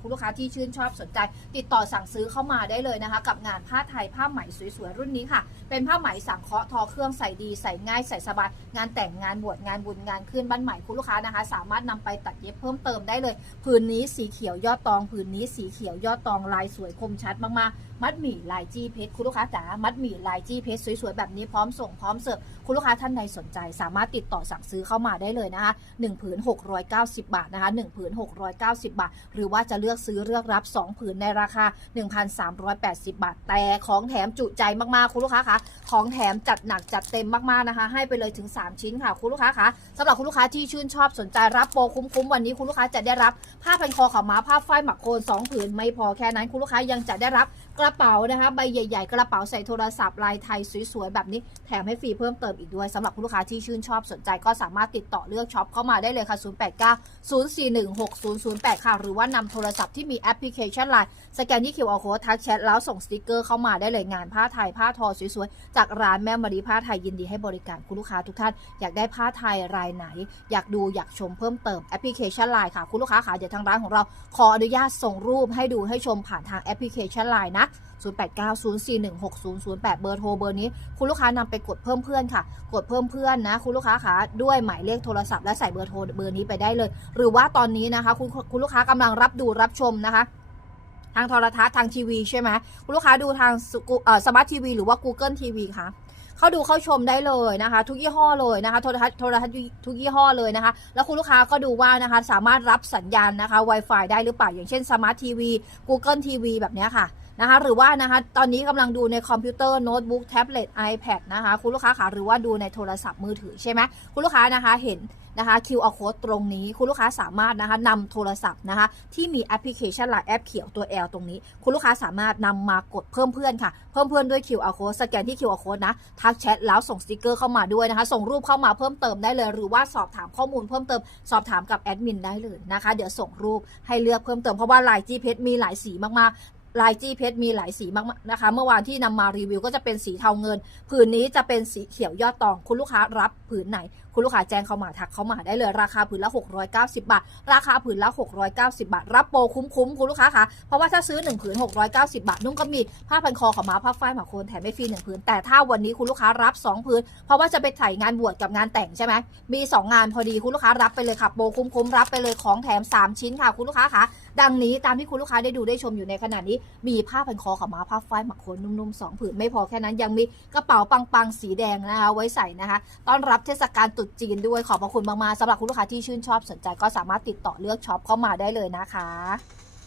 คุณลูกค้าที่ชื่นชอบสนใจ ติดต่อสั่งซื้อเข้ามาได้เลยนะคะ กับงานผ้าไทยผ้าไหมสวยๆรุ่นนี้ค่ะ เป็นผ้าไหมสังเคราะห์ทอเครื่องใส่ดีใส่ง่ายใส่สบายงานแต่งงานบวชงานบุญงานขึ้นบ้านใหม่คุณลูกค้านะคะ สามารถนำไปตัดเย็บเพิ่มเติมได้เลยผืนนี้สีเขียวยอดตองผืนนี้สีเขียวยอดตองลายสวยคมชัดมากๆ มัดหมี่ลายจี้เพชรคุณลูกค้าจ๋ามัดหมี่ลายจี้เพชรสวยๆแบบนี้พร้อมส่งพร้อมเสิร์ฟคุณลูกค้าท่านใดสนใจ สามารถติดต่อสั่งซื้อเข้ามาได้เลยนะคะ1ผืน690 บาทนะคะ1ผืน690 บาท หรือว่าจะเลือกือกซื้อเลือกรับ 2 ผืนในราคา 1,380 บาท แต่ของแถมจุใจมากๆ คุณลูกค้าคะของแถมจัดหนักจัดเต็มมากๆนะคะ ให้ไปเลยถึง 3 ชิ้นค่ะ คุณลูกค้าคะสำหรับคุณลูกค้าที่ชื่นชอบสนใจรับโปรคุ้มๆวันนี้คุณลูกค้าจะได้รับผ้าพันคอขาวม้าผ้าฝ้ายหมักโคน2ผืนไม่พอแค่นั้นคุณลูกค้ายังจะได้รับกระเป๋านะคะใบใหญ่ ๆ กระเป๋าใส่โทรศัพท์ลายไทยสวยๆแบบนี้แถมให้ฟรีเพิ่มเติมอีกด้วยสำหรับคุณลูกค้าที่ชื่นชอบสนใจก็สามารถติดต่อเลือกช็อปเข้ามาได้เลยค่ะ 089 0416008 ค่ะ หรือว่านำโทรศัพท์ที่มีแอปพลิเคชันไลน์สแกนที่ QR code ทักแชทแล้วส่งสติกเกอร์เข้ามาได้เลยงานผ้าไทยผ้าทอสวยๆ จากร้านแม่มารีผ้าไทยยินดีให้บริการคุณลูกค้าทุกท่าน อยากได้ผ้าไทยรายไหน อยากดูอยากชมเพิ่มเติมแอปพลิเคชันไลน์ค่ะคุณลูกค้าค่ะเดี๋ยวทางร้านของเราขออนุญาตส่งรูปให้ดูให้ชมผ่านทางแอปพลิเคชันไลน์นะ 0890416008 เบอร์โทรเบอร์นี้ คุณลูกค้านำไปกดเพิ่มเพื่อนค่ะ กดเพิ่มเพื่อนนะ คุณลูกค้าคะด้วยหมายเลขโทรศัพท์และใส่เบอร์โทรเบอร์นี้ไปได้เลย หรือว่าตอนนี้นะคะคุณคุณลูกค้ากำลังรับดูรับชมนะคะทางโทรทัศน์ทางทีวีใช่ไหมคุณลูกค้าดูทางสมาร์ททีวีหรือว่า Google TV คะเข้าดูเข้าชมได้เลยนะคะ ทุกยี่ห้อเลยนะคะโทรทัศน์โทรทัศน์ทุกยี่ห้อเลยนะคะ แล้วคุณลูกค้าก็ดูว่านะคะ สามารถรับสัญญาณนะคะ Wi-Fi ได้หรือเปล่าอย่างเช่น Smart TV Google TV แบบเนี้ค่ะ นะคะ หรือว่านะคะตอนนี้กำลังดูในคอมพิวเตอร์โน้ตบุ๊กแท็บเล็ต iPad นะคะ คุณลูกค้าค่ะหรือว่าดูในโทรศัพท์มือถือใช่ไหมคุณลูกค้านะคะเห็นนะคะ QR code ตรงนี้คุณลูกค้าสามารถนะคะนำโทรศัพท์นะคะ ที่มีแอปพลิเคชันไลน์แอปเขียวตัว L ตรงนี้ คุณลูกค้าสามารถนำมากดเพิ่มเพื่อนค่ะ เพิ่มเพื่อนด้วย QR code สแกนที่ QR code นะ ทักแชทแล้วส่งสติกเกอร์เข้ามาด้วยนะคะ ส่งรูปเข้ามาเพิ่มเติมได้เลย หรือว่าสอบถามข้อมูลเพิ่มเติม สอบถามกับแอดมินได้เลยนะคะ เดี๋ยวส่งรูปให้เลือกเพิ่มเติมเพราะว่าลายจีเพชรมีหลายสีมากๆ ลายจี้เพชรมีหลายสีมากนะคะ เมื่อวานที่นำมารีวิวก็จะเป็นสีเทาเงิน ผืนนี้จะเป็นสีเขียวยอดตอง คุณลูกค้ารับผืนไหน คุณลูกค้าแจ้งเข้ามาทักเข้ามาได้เลยราคาผืนละ 690 บาท ราคาผืนละ 690 บาท รับโปรคุ้มๆ คุณลูกค้าคะเพราะว่าถ้าซื้อ1ผืน690 บาท นุ่งก็มีผ้าพันคอขาวม้าผ้าฝ้ายหมาโคนแถมไม่ฟรี1ผืนแต่ถ้าวันนี้คุณลูกค้ารับ 2 ผืน เพราะว่าจะไปถ่ายงานบวชกับงานแต่งใช่ไหมมี 2 งานพอดีคุณลูกค้ารับไปเลยค่ะโปรคุ้มๆรับไปเลยของแถม 3 ชิ้นค่ะคุณลูกค้าคะดังนี้ตามที่คุณลูกค้าได้ดูได้ชมอยู่ในขณะนี้ มีผ้าพันคอขม้าผ้าฝ้ายหมักโคนนุ่มๆสองผืนไม่พอแค่นั้นยังมีกระเป๋าปังๆสีแดงนะคะไว้ใส่นะคะต้อนรับเทศกาลตรุษจีนด้วยขอบพระคุณมากๆสำหรับคุณลูกค้าที่ชื่นชอบสนใจก็สามารถติดต่อเลือกช็อปเข้ามาได้เลยนะคะ